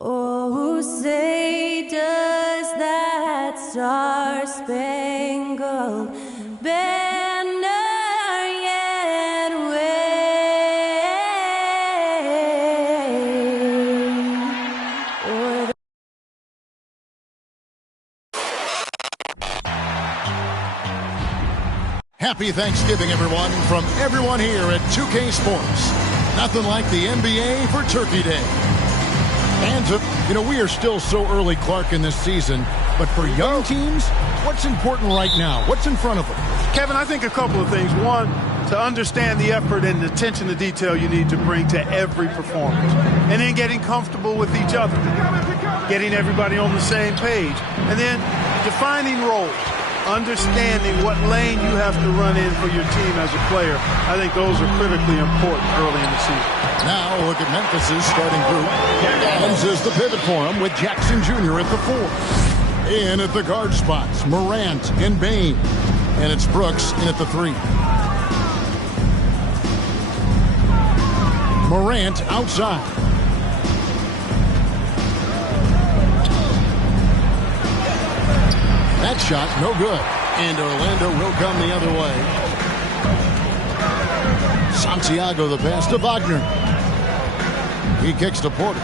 Oh, say does that star-spangled banner yet wave? Or Happy Thanksgiving, everyone, from everyone here at 2K Sports. Nothing like the NBA for Turkey Day. And, we are still so early, Clark, in this season. But for young teams, what's important right now? What's in front of them? Kevin, I think a couple of things. One, to understand the effort and the attention to detail you need to bring to every performance. And then getting comfortable with each other. Getting everybody on the same page. And then defining roles. Understanding what lane you have to run in for your team as a player. I think those are critically important early in the season. Now look at Memphis's starting group. Adams is the pivot for him with Jackson Jr. at the 4. In at the guard spots, Morant and Bain. And it's Brooks in at the 3. Morant outside. That shot, no good. And Orlando will come the other way. Santiago the pass to Wagner. He kicks to Porter.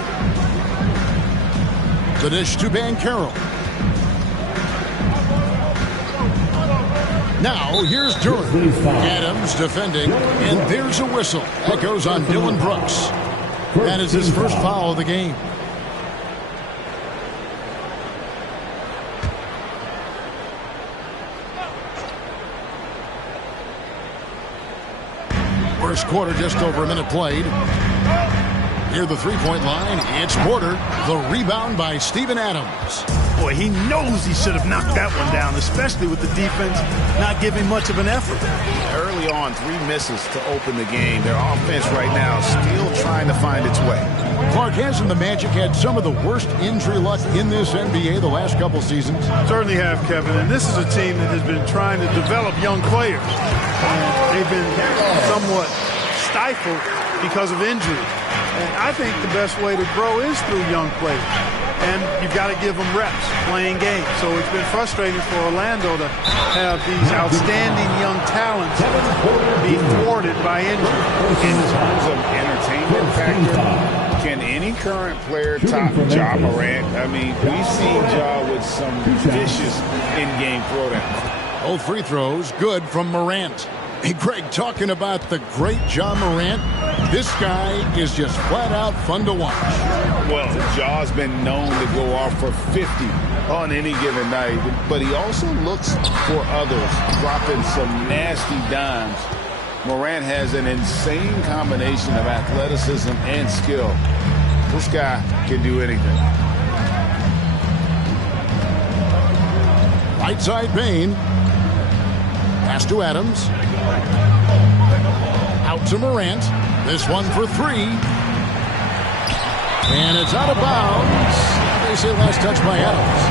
The dish to Banchero. Now here's Durant. Adams defending, and there's a whistle. That goes on Dylan Brooks. That is his first foul of the game. First quarter, just over a minute played. Near the three-point line, it's Porter. The rebound by Steven Adams. Boy, he knows he should have knocked that one down, especially with the defense not giving much of an effort. Early on, 3 misses to open the game. Their offense right now still trying to find its way. Clark, hasn't the Magic had some of the worst injury luck in this NBA the last couple seasons? Certainly have, Kevin. And this is a team that has been trying to develop young players. And they've been somewhat stifled because of injury. And I think the best way to grow is through young players. And you've got to give them reps, playing games. So it's been frustrating for Orlando to have these outstanding young talents be thwarted by injury. In terms of entertainment factor, can any current player top Ja Morant? I mean, we've seen Ja with some vicious in-game throwdowns. Both free throws good from Morant. Hey, Greg, talking about the great Ja Morant, this guy is just flat out fun to watch. Well, Ja's been known to go off for 50 on any given night, but he also looks for others, dropping some nasty dimes. Morant has an insane combination of athleticism and skill. This guy can do anything. Right side Bain. Pass to Adams. Out to Morant. This one for 3. And it's out of bounds. They say last touch by Adams.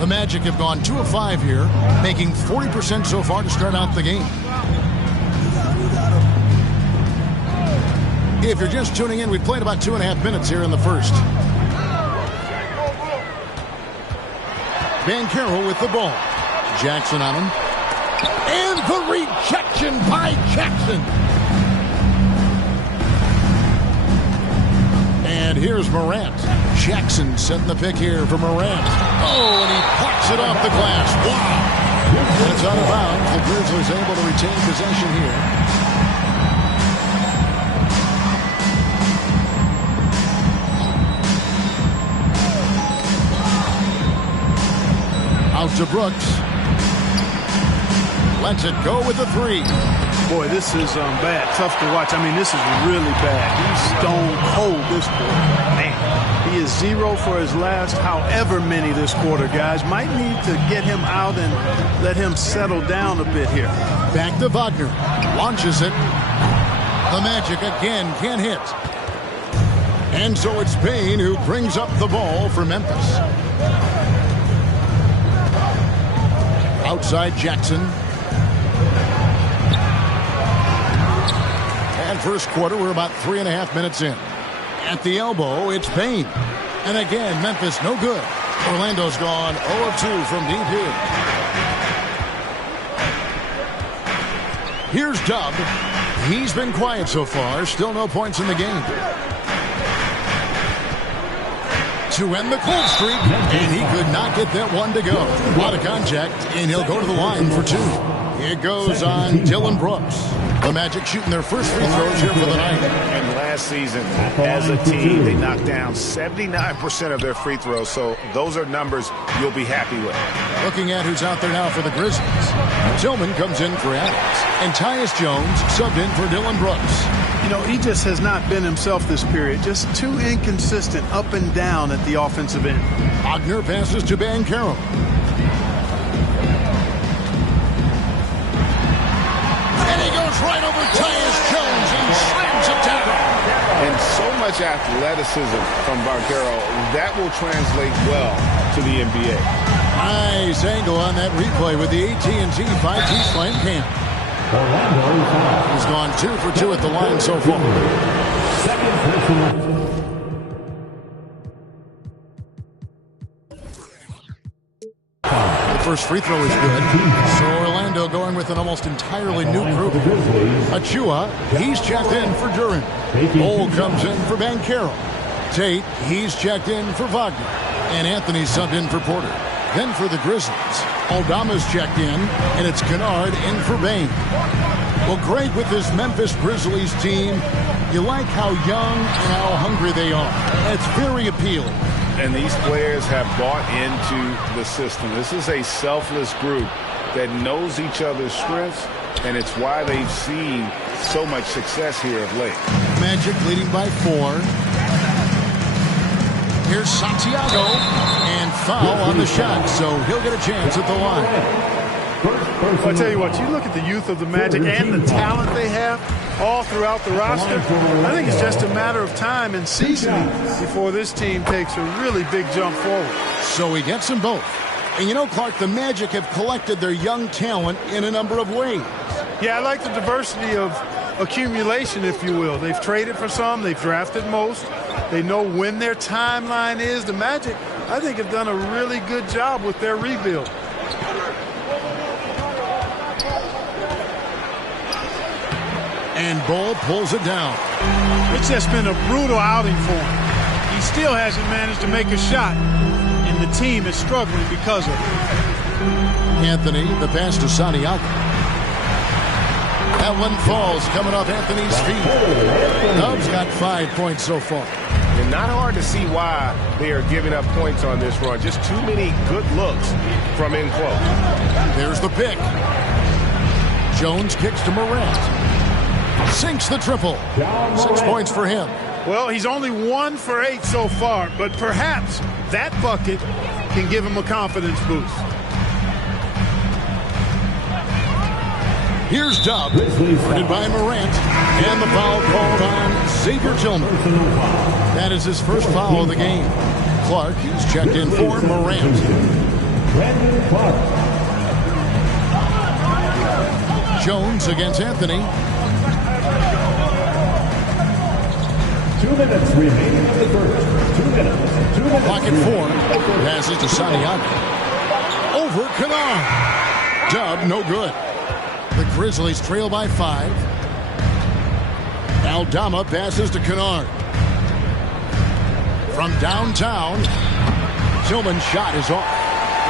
The Magic have gone 2 of 5 here, making 40% so far to start out the game. If you're just tuning in, we've played about 2.5 minutes here in the first. Banchero with the ball. Jackson on him. And the rejection by Jackson. And here's Morant. Jackson setting the pick here for Morant. Oh, and he plucks it off the glass. Wow. And it's out of bounds. The Grizzlies able to retain possession here. Out to Brooks. Lets it go with the 3. Boy, this is bad. Tough to watch. I mean, this is really bad. He's stone cold this quarter. Man, he is 0 for his last however many this quarter, guys. Might need to get him out and let him settle down a bit here. Back to Wagner. Launches it. The Magic again can't hit. And so it's Bain who brings up the ball for Memphis. Outside Jackson. That first quarter, we're about 3.5 minutes in. At the elbow, it's Payne. And again, Memphis no good. Orlando's gone 0-2 from deep here. Here's Dub. He's been quiet so far. Still no points in the game. To end the cold streak, and he could not get that one to go. A lot of contact, and he'll go to the line for 2. It goes on Dylan Brooks. The Magic shooting their first free throws here for the night. And last season, as a team, they knocked down 79% of their free throws, so those are numbers you'll be happy with. Looking at who's out there now for the Grizzlies. Tillman comes in for Adams, and Tyus Jones subbed in for Dylan Brooks. You know, he just has not been himself this period. Just too inconsistent up and down at the offensive end. Ogner passes to Banchero. And he goes right over Tyus Jones and slams it down. And so much athleticism from Banchero, that will translate well to the NBA. Nice angle on that replay with the AT&T 5G slam cam. He's gone 2 for 2 at the line so far. The first free throw is good. So Orlando going with an almost entirely new group. Achua, he's checked in for Duran. Cole comes in for Banchero. Tate, he's checked in for Wagner. And Anthony subbed in for Porter. Then for the Grizzlies, Aldama's checked in, and it's Kennard in for Bain. Well, Greg, with this Memphis Grizzlies team, you like how young and how hungry they are. It's very appealing. And these players have bought into the system. This is a selfless group that knows each other's strengths, and it's why they've seen so much success here of late. Magic leading by 4. Here's Santiago, and foul on the shot, so he'll get a chance at the line. Well, I tell you what, you look at the youth of the Magic and the talent they have all throughout the roster. I think it's just a matter of time and seasoning before this team takes a really big jump forward. So he gets them both. And you know, Clark, the Magic have collected their young talent in a number of ways. Yeah, I like the diversity of accumulation, if you will. They've traded for some, they've drafted most. They know when their timeline is. The Magic, I think, have done a really good job with their rebuild. And Bull pulls it down. It's just been a brutal outing for him. He still hasn't managed to make a shot, and the team is struggling because of it. Anthony, the pass to Santiago. That one falls coming off Anthony's feet. Dub's got 5 points so far. And not hard to see why they are giving up points on this run. Just too many good looks from in close. There's the pick. Jones kicks to Morant. Sinks the triple. 6 points for him. Well, he's only 1 for 8 so far, but perhaps that bucket can give him a confidence boost. Here's Dub, guarded by Morant, and the foul called on Xavier Tillman. That is his first foul of the game. Clark, he's checked in for Morant. Jones against Anthony. 2 minutes remaining of the first. 2 minutes. 2 minutes. Clock at 4. Passes to Santiago. Over Kennard. Dub, no good. The Grizzlies trail by 5. Aldama passes to Kennard. From downtown, Tillman's shot is off.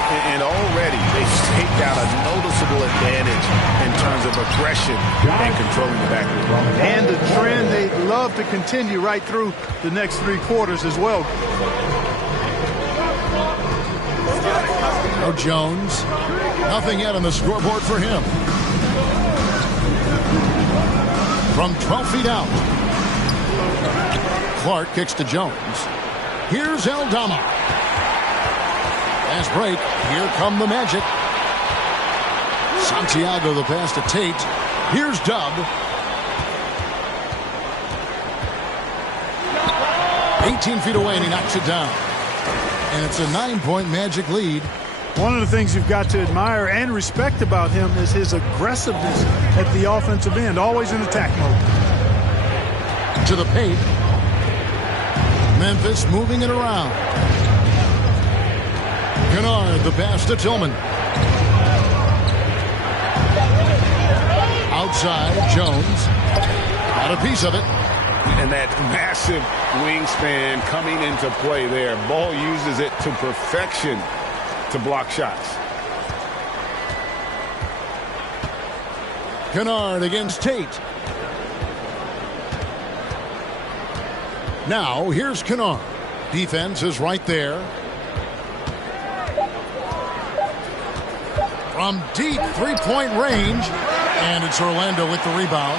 And already they've staked out a noticeable advantage in terms of aggression and controlling the backcourt. And a trend they'd love to continue right through the next 3 quarters as well. Oh, Jones. Nothing yet on the scoreboard for him. From 12 feet out. Clark kicks to Jones. Here's Aldama. Last break. Here come the Magic. Santiago the pass to Tate. Here's Dub. 18 feet away and he knocks it down. And it's a 9-point Magic lead. One of the things you've got to admire and respect about him is his aggressiveness at the offensive end, always in attack mode. To the paint. Memphis moving it around. Kennard, the pass to Tillman. Outside, Jones. Got a piece of it. And that massive wingspan coming into play there. Ball uses it to perfection to block shots. Kennard against Tate. Now, here's Kennard. Defense is right there. From deep three-point range. And it's Orlando with the rebound.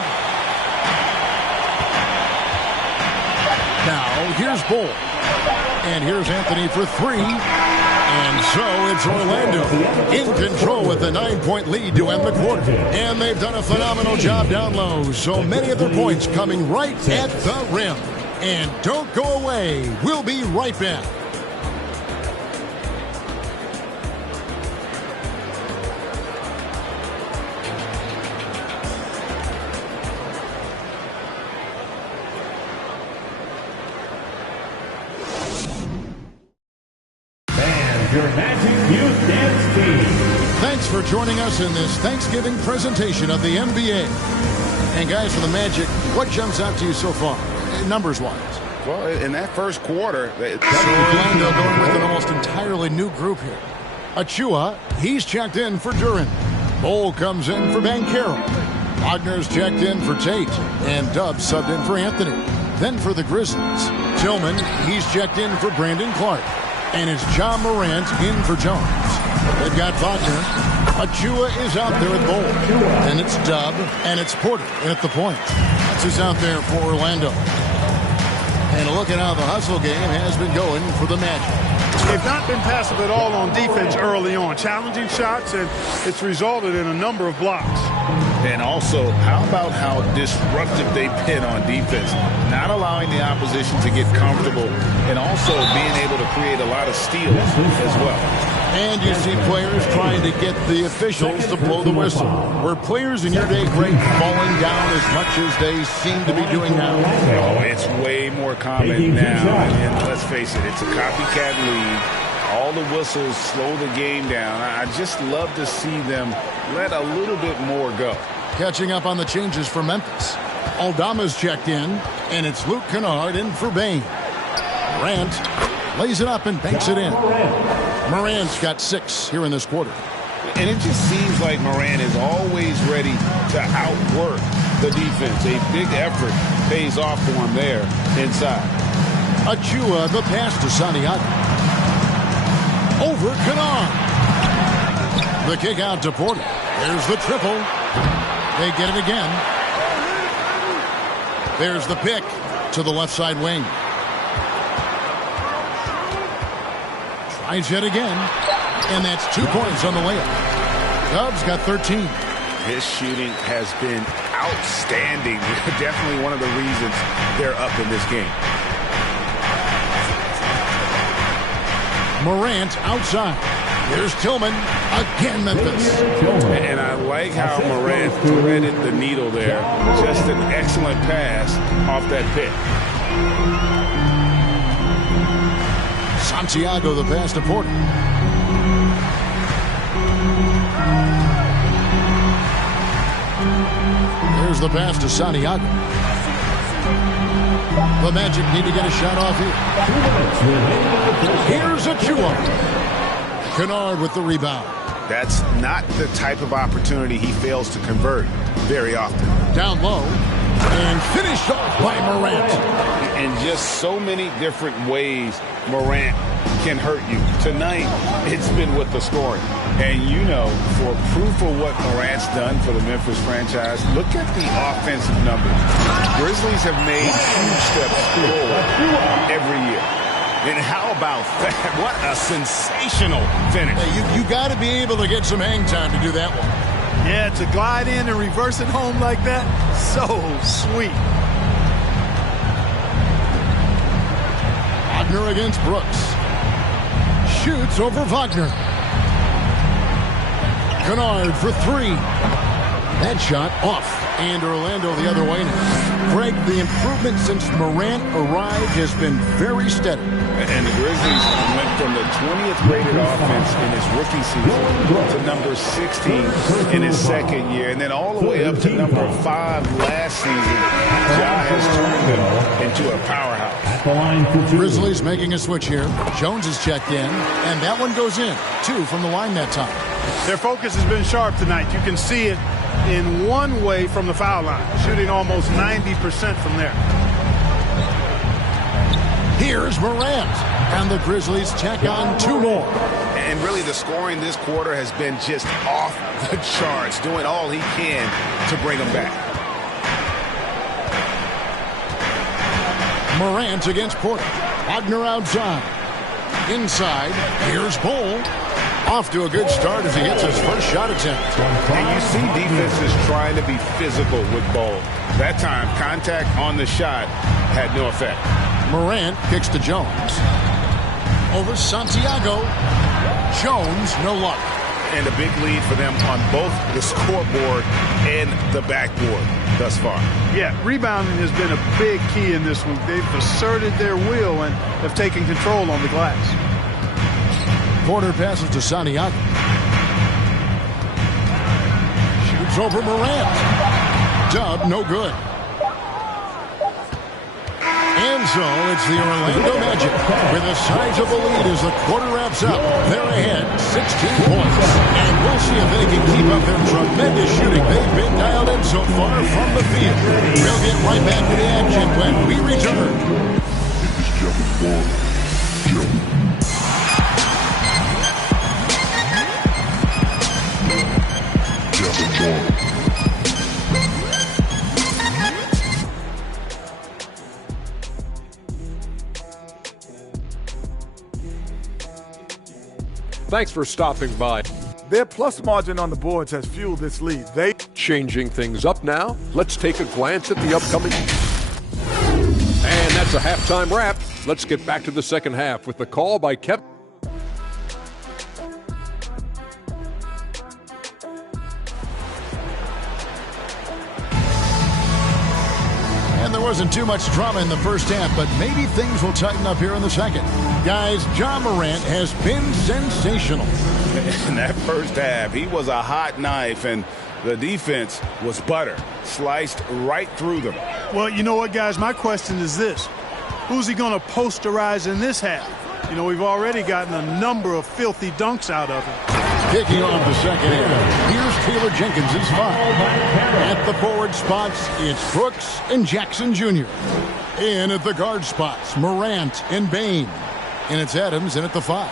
Now, here's Bull. And here's Anthony for three. And so it's Orlando in control with a 9-point lead to end the quarter. And they've done a phenomenal job down low. So many of their points coming right at the rim. And don't go away. We'll be right back. Your Magic Youth Dance Team. Thanks for joining us in this Thanksgiving presentation of the NBA. And guys, for the Magic, what jumps out to you so far, numbers-wise? Well, in that first quarter, Orlando going with an almost entirely new group here. Achua, he's checked in for Duren. Bull comes in for Banchero. Wagner's checked in for Tate. And Dubs subbed in for Anthony. Then for the Grizzlies, Tillman, he's checked in for Brandon Clark. And it's John Morant in for Jones. They've got Wagner. Achua is out there at Bull. And it's Dub. And it's Porter at the point. That's who's out there for Orlando. And look at how the hustle game has been going for the Magic. They've not been passive at all on defense early on. Challenging shots, and it's resulted in a number of blocks. And also, how about how disruptive they've been on defense? Not allowing the opposition to get comfortable, and also being able to create a lot of steals as well. And you see players trying to get the officials to blow the whistle. Were players in your day great falling down as much as they seem to be doing now? Oh, it's way more common now. And let's face it, it's a copycat league. All the whistles slow the game down. I just love to see them let a little bit more go. Catching up on the changes for Memphis. Aldama's checked in, and it's Luke Kennard in for Bain. Morant lays it up and banks it in. Morant's got 6 here in this quarter. And it just seems like Morant is always ready to outwork the defense. A big effort pays off for him there inside. Achua, the pass to Santiago. Over Kennard. The kick out to Porter. There's the triple. They get it again. There's the pick to the left side wing. Tries yet again. And that's 2 points on the layup. Dubs got 13. His shooting has been outstanding. Definitely one of the reasons they're up in this game. Morant outside. There's Tillman. Again, Memphis. And I like how Morant threaded the needle there. Just an excellent pass off that pick. Santiago, the pass to Porter. There's the pass to Santiago. The Magic need to get a shot off here. Here's Achua. Kennard with the rebound. That's not the type of opportunity he fails to convert very often. Down low. And finished off by Morant. And just so many different ways Morant can hurt you. Tonight, it's been with the scoring. And you know, for proof of what Morant's done for the Memphis franchise, look at the offensive numbers. Grizzlies have made huge steps forward every year. And how about that? What a sensational finish. Hey, you got to be able to get some hang time to do that one. Yeah, to glide in and reverse it home like that, so sweet. Wagner against Brooks. Shoots over Wagner. Kennard for 3. That shot off. And Orlando the other way now. Greg, the improvement since Morant arrived has been very steady. And the Grizzlies went from the 20th rated offense in his rookie season to number 16 in his second year, and then all the way up to number 5 last season. Ja has turned them into a powerhouse. Grizzlies making a switch here. Jones is checked in, and that one goes in. 2 from the line that time. Their focus has been sharp tonight. You can see it in one way from the foul line, shooting almost 90% from there. Here's Morant, and the Grizzlies tack on 2 more. And really the scoring this quarter has been just off the charts, doing all he can to bring them back. Morant against Porter. Wagner outside. Inside, here's Bol. Off to a good start as he hits his first shot attempt. And you see defenses trying to be physical with Bol. That time, contact on the shot had no effect. Morant kicks to Jones. Over Santiago. Jones, no luck. And a big lead for them on both the scoreboard and the backboard thus far. Yeah, rebounding has been a big key in this one. They've asserted their will and have taken control on the glass. Porter passes to Santiago. Shoots over Morant. Dub, no good. And so it's the Orlando Magic with a sizable lead as the quarter wraps up. They're ahead 16 points. And we'll see if they can keep up their tremendous shooting. They've been dialed in so far from the field. We'll get right back to the action when we return. Thanks for stopping by. Their plus margin on the boards has fueled this lead. Changing things up now, let's take a glance at the upcoming. And that's a halftime wrap. Let's get back to the second half with the call by Kevin. And there wasn't too much drama in the first half, but maybe things will tighten up here in the second. Guys, Ja Morant has been sensational. In that first half, he was a hot knife, and the defense was butter, sliced right through them. Well, you know what, guys? My question is this. Who's he going to posterize in this half? You know, we've already gotten a number of filthy dunks out of him. Kicking off the second half, here's Taylor Jenkins' 5. At the forward spots, it's Brooks and Jackson Jr. In at the guard spots, Morant and Bane. And it's Adams in at the 5.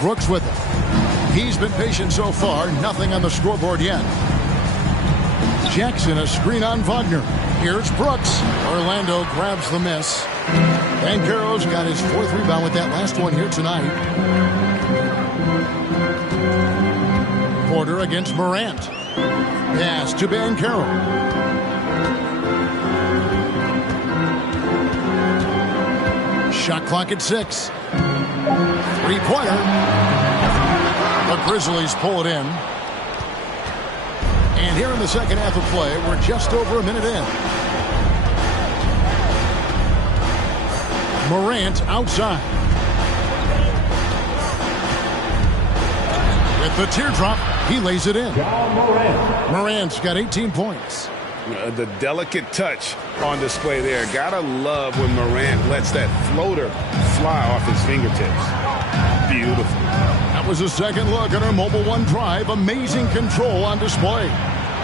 Brooks with it. He's been patient so far, nothing on the scoreboard yet. Jackson, a screen on Wagner. Here's Brooks. Orlando grabs the miss. Banchero's got his 4th rebound with that last one here tonight. Porter against Morant. Pass to Banchero. Shot clock at 6. 3-pointer. The Grizzlies pull it in. And here in the second half of play, we're just over a minute in. Morant outside. With the teardrop, he lays it in. Morant's got 18 points. The delicate touch on display there. Gotta love when Morant lets that floater fly off his fingertips. Beautiful. That was a second look at our Mobile One drive. Amazing control on display.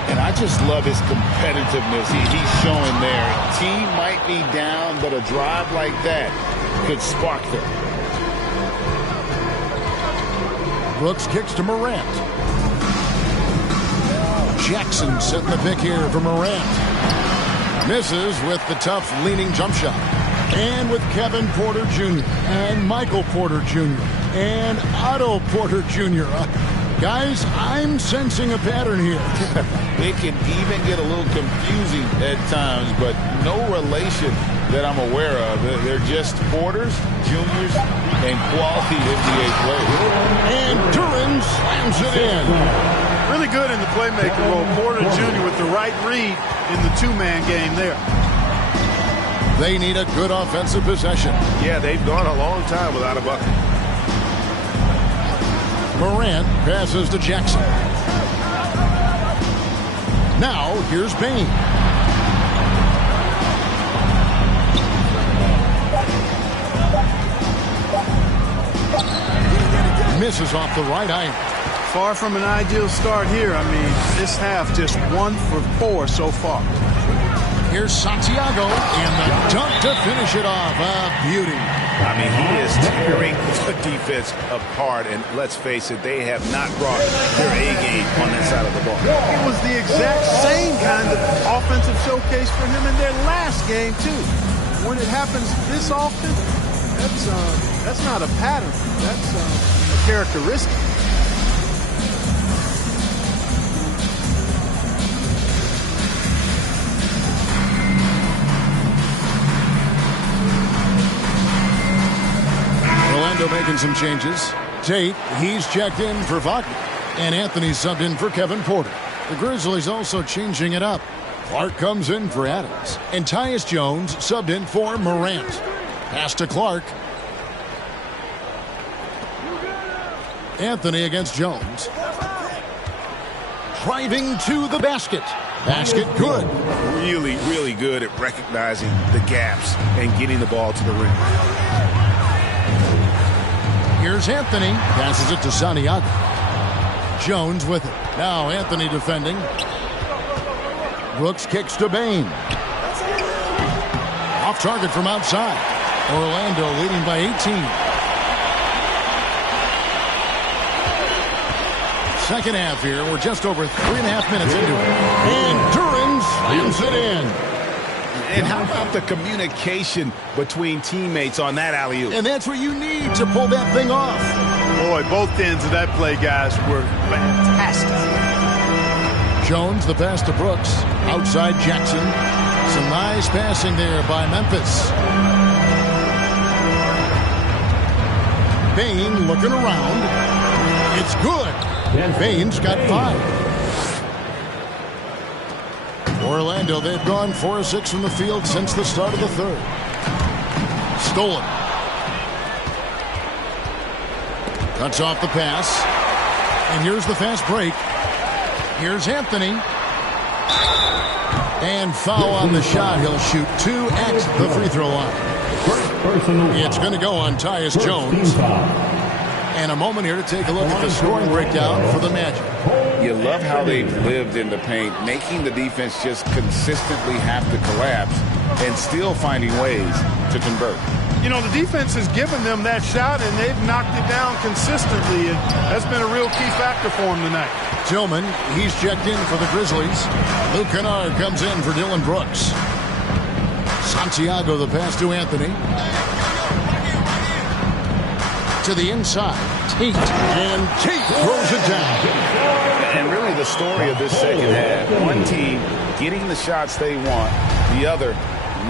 And I just love his competitiveness he's showing there. Team might be down, but a drive like that could spark them. Brooks kicks to Morant. Jackson setting the pick here for Morant. Misses with the tough leaning jump shot. And with Kevin Porter Jr. and Michael Porter Jr. and Otto Porter Jr. Guys, I'm sensing a pattern here. It can even get a little confusing at times, but no relation that I'm aware of. They're just porters, juniors, and quality NBA players. And Duran slams it in. Really good in the playmaker role. Porter Jr. with the right read in the two-man game there. They need a good offensive possession. Yeah, they've gone a long time without a bucket. Morant passes to Jackson. Now, here's Bain. Misses off the right iron. Far from an ideal start here. I mean, this half just 1 for 4 so far. Here's Santiago, and the dunk to finish it off. A beauty. I mean, he is tearing the defense apart, and let's face it, they have not brought their A game on that side of the ball. It was the exact same kind of offensive showcase for him in their last game, too. When it happens this often, that's not a pattern. That's a characteristic. Orlando making some changes. Tate, he's checked in for Wagner. And Anthony subbed in for Kevin Porter. The Grizzlies also changing it up. Clark comes in for Adams. And Tyus Jones subbed in for Morant. Pass to Clark. Anthony against Jones. Driving to the basket. Basket good. Really, really good at recognizing the gaps and getting the ball to the rim. Here's Anthony. Passes it to Santiago. Jones with it. Now Anthony defending. Brooks kicks to Bain. Off target from outside. Orlando leading by 18. Second half here. We're just over 3.5 minutes into it. And Duran slams it in. And how about the communication between teammates on that alley-oop? And that's what you need to pull that thing off. Boy, both ends of that play, guys, were fantastic. Jones, the pass to Brooks. Outside Jackson. Some nice passing there by Memphis. Bain looking around. It's good. Bain's got 5. Orlando, they've gone 4 of 6 from the field since the start of the third. Stolen. Cuts off the pass. And here's the fast break. Here's Anthony. And foul on the shot. He'll shoot 2 at the free throw line. It's going to go on Tyus Jones. And a moment here to take a look at the scoring breakdown for the Magic. You love how they've lived in the paint, making the defense just consistently have to collapse and still finding ways to convert. You know, the defense has given them that shot, and they've knocked it down consistently, and that's been a real key factor for them tonight. Tillman, he's checked in for the Grizzlies. Luke Kennard comes in for Dylan Brooks. Santiago, the pass to Anthony. To the inside, Tate, and Tate throws it down. And really the story of this second half, one team getting the shots they want, the other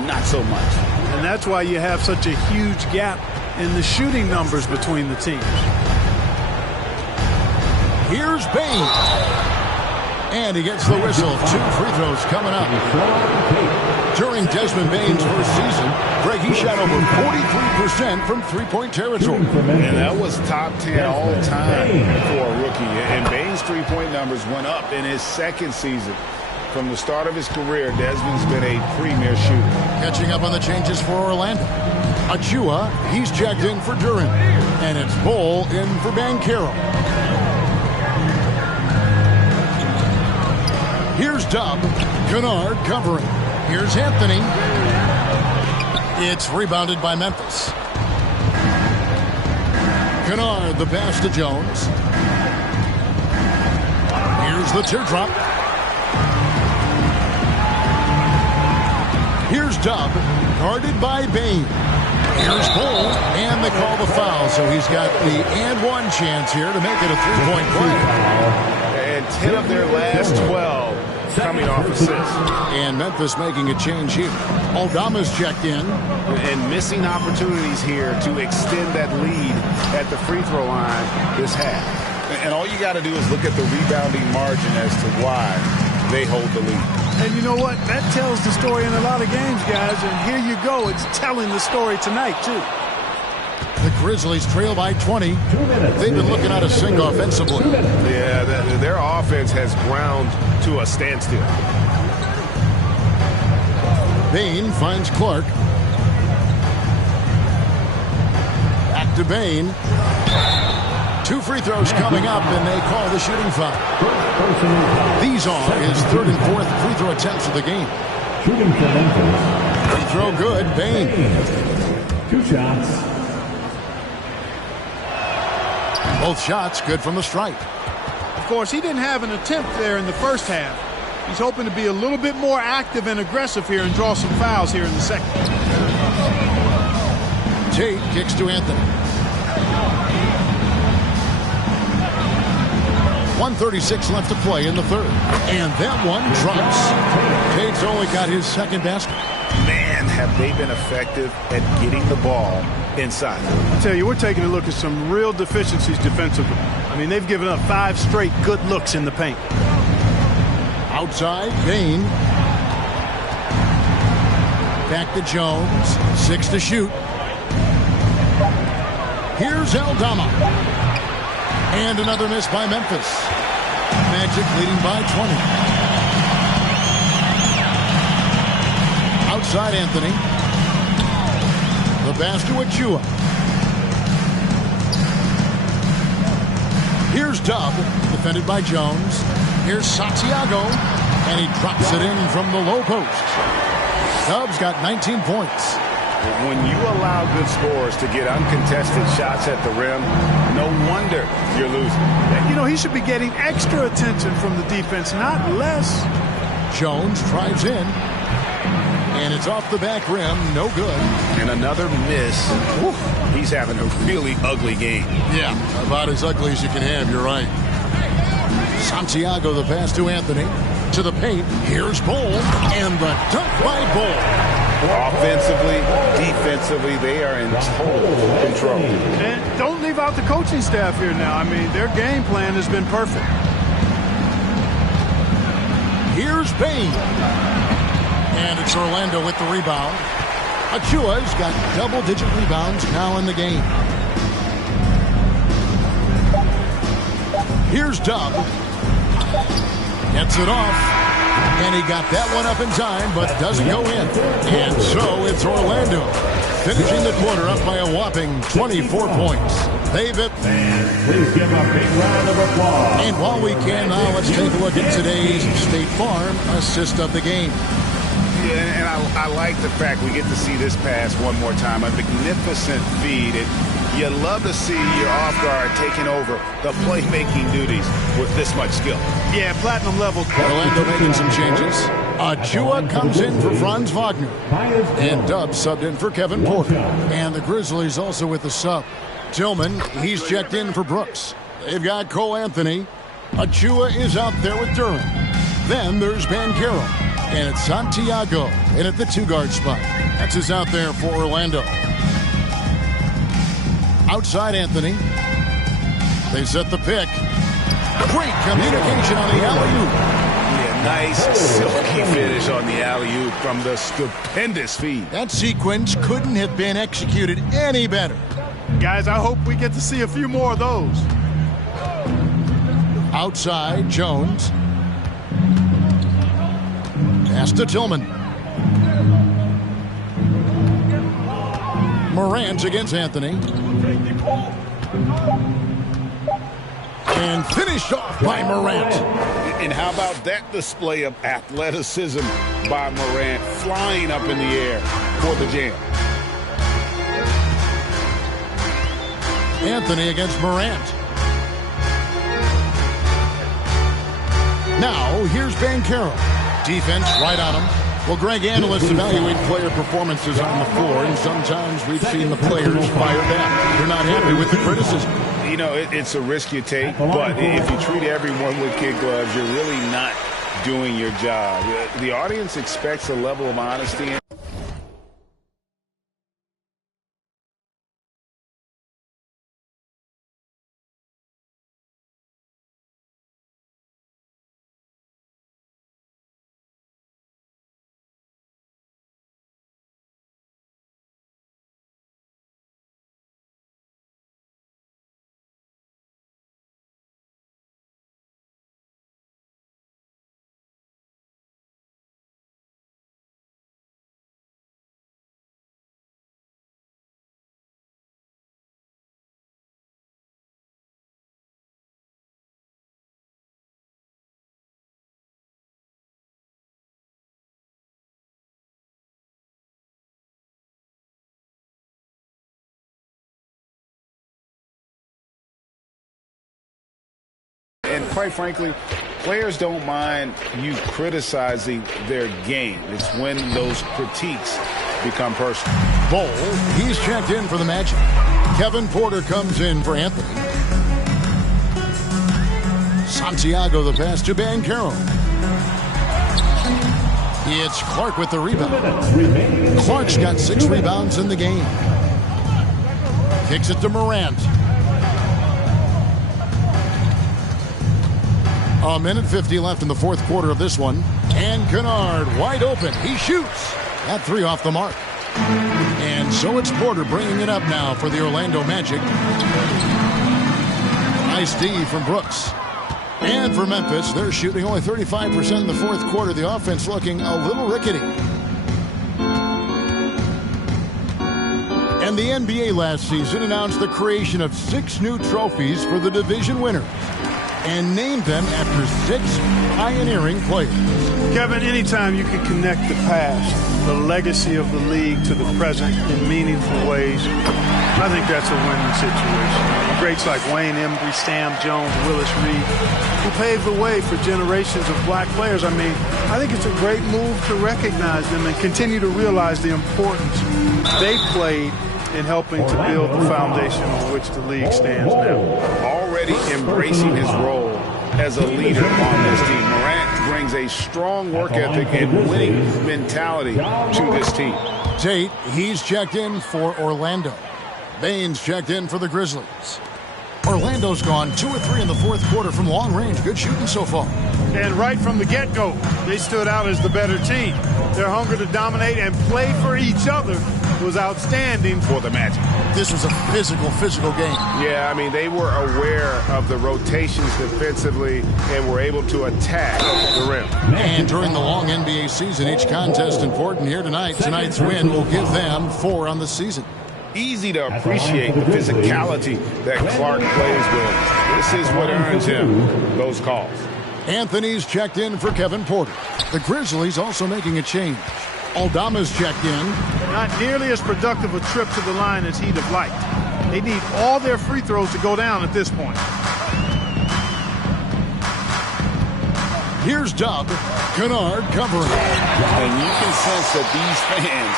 not so much. And that's why you have such a huge gap in the shooting numbers between the teams. Here's Bain. And he gets the whistle. 2 free throws coming up. During Desmond Bain's first season, Greg, he shot over 43% from three-point territory. And that was top 10 all time for a rookie. And Bain's three-point numbers went up in his second season. From the start of his career, Desmond's been a premier shooter. Catching up on the changes for Orlando. Achua, he's checked in for Duran. And it's Bull in for Banchero. Here's Dub. Kennard covering. Here's Anthony. It's rebounded by Memphis. Kennard, the pass to Jones. Here's the teardrop. Here's Dub, guarded by Bain. Here's Bull, and they call the foul. So he's got the and one chance here to make it a three-point play. And 10 of their last 12 coming off assists. And Memphis making a change here. Aldama's checked in. And missing opportunities here to extend that lead at the free throw line this half. And all you got to do is look at the rebounding margin as to why they hold the lead. And you know what? That tells the story in a lot of games, guys. And here you go. It's telling the story tonight, too. The Grizzlies trail by 20. They've been looking out of sync offensively. Yeah, their offense has ground to a standstill. Bain finds Clark. Back to Bain. 2 free throws coming up, and they call the shooting foul. These are his 3rd and 4th free throw attempts of the game. Shooting for Memphis. Free throw good. Bain. 2 shots. Both shots good from the stripe. Of course, he didn't have an attempt there in the first half. He's hoping to be a little bit more active and aggressive here and draw some fouls here in the second. Tate kicks to Anthony. 1:36 left to play in the third. And that one drops. Tate's only got his second basket. Man, have they been effective at getting the ball inside. I tell you, we're taking a look at some real deficiencies defensively. I mean, they've given up 5 straight good looks in the paint. Outside, Bain. Back to Jones. 6 to shoot. Here's Aldama. And another miss by Memphis. Magic leading by 20. Outside Anthony. The pass to Achua. Here's Dub, defended by Jones. Here's Santiago, and he drops it in from the low post. Dub's got 19 points. When you allow good scorers to get uncontested shots at the rim, no wonder you're losing. You know, he should be getting extra attention from the defense, not less. Jones drives in, and it's off the back rim, no good. And another miss. Whew. He's having a really ugly game. Yeah, about as ugly as you can have, you're right. Santiago, the pass to Anthony. To the paint, here's Bull, and the dunk by Bull. Offensively, defensively, they are in total control. And don't leave out the coaching staff here now. I mean, their game plan has been perfect. Here's Bain. And it's Orlando with the rebound. Achua's got double-digit rebounds now in the game. Here's Dub. Gets it off. And he got that one up in time, but doesn't go in. And so it's Orlando finishing the quarter up by a whopping 24 points. They've it. Please give a big round of applause. And while we can now, let's take a look at today's State Farm assist of the game. Yeah, and I like the fact we get to see this pass one more time. A magnificent feed. You love to see your off guard taking over the playmaking duties with this much skill. Yeah, platinum level. Orlando making some changes. Achua comes in for Franz Wagner. And Dub subbed in for Kevin Porter. And the Grizzlies also with the sub. Tillman, he's checked in for Brooks. They've got Cole Anthony. Achua is out there with Durham. Then there's Banchero. And it's Santiago in at the 2-guard spot. That's who's out there for Orlando. Outside Anthony. They set the pick. Great communication on the alley-oop. Yeah, nice silky finish on the alley-oop from the stupendous feed. That sequence couldn't have been executed any better. Guys, I hope we get to see a few more of those. Outside, Jones. Pass to Tillman. Morant against Anthony. And finished off by Morant. And how about that display of athleticism by Morant, flying up in the air for the jam. Anthony against Morant. Now, here's Banchero. Defense right on him. Well, Greg, analysts evaluate player performances on the floor, and sometimes we've seen the players fired up. They're not happy with the criticism. You know, it's a risk you take, but if you treat everyone with kid gloves, you're really not doing your job. The audience expects a level of honesty. And quite frankly, players don't mind you criticizing their game. It's when those critiques become personal. Bol, he's checked in for the Magic. Kevin Porter comes in for Anthony. Santiago the pass to Banchero. It's Clark with the rebound. Clark's got 6 rebounds in the game. Kicks it to Morant. A minute 50 left in the fourth quarter of this one. And Kennard wide open. He shoots. That 3 off the mark. And so it's Porter bringing it up now for the Orlando Magic. Nice D from Brooks. And for Memphis, they're shooting only 35% in the fourth quarter. The offense looking a little rickety. And the NBA last season announced the creation of 6 new trophies for the division winners and named them after 6 pioneering players. Kevin, anytime you can connect the past, the legacy of the league, to the present in meaningful ways, I think that's a winning situation. Greats like Wayne Embry, Sam Jones, Willis Reed, who paved the way for generations of black players. I mean, I think it's a great move to recognize them and continue to realize the importance they played in helping to build the foundation on which the league stands now. Already embracing his role as a leader on this team, Morant brings a strong work ethic and winning mentality to this team. Tate, he's checked in for Orlando. Baines checked in for the Grizzlies. Orlando's gone 2 of 3 in the fourth quarter from long range. Good shooting so far. And right from the get-go, they stood out as the better team. Their hunger to dominate and play for each other was outstanding for the Magic. This was a physical game. Yeah, I mean, they were aware of the rotations defensively and were able to attack the rim. And during the long NBA season, each contest important here tonight. Tonight's win will give them 4 on the season. Easy to appreciate the physicality that Clark plays with. This is what earns him those calls. Anthony's checked in for Kevin Porter. The Grizzlies also making a change. Aldama's checked in. Not nearly as productive a trip to the line as he'd have liked. They need all their free throws to go down at this point. Here's Dub. Kennard covering. And you can sense that these fans,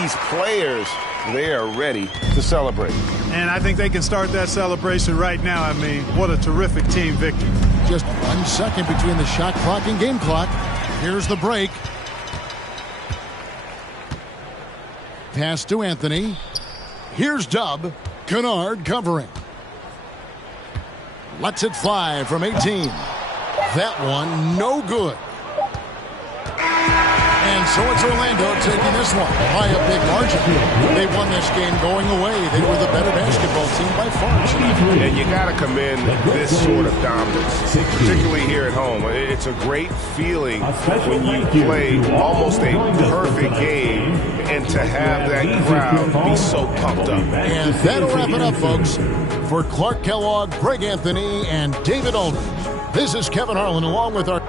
these players, they are ready to celebrate. And I think they can start that celebration right now. I mean, what a terrific team victory. Just 1 second between the shot clock and game clock. Here's the break. Pass to Anthony. Here's Dub. Kennard covering. Lets it fly from 18. That one no good. And so it's Orlando taking this one by a big margin. They won this game going away. They were the better basketball team by far tonight. And you got to commend this sort of dominance, particularly here at home. It's a great feeling when you play almost a perfect game and to have that crowd be so pumped up. And that'll wrap it up, folks. For Clark Kellogg, Greg Anthony, and David Aldridge, this is Kevin Harlan along with our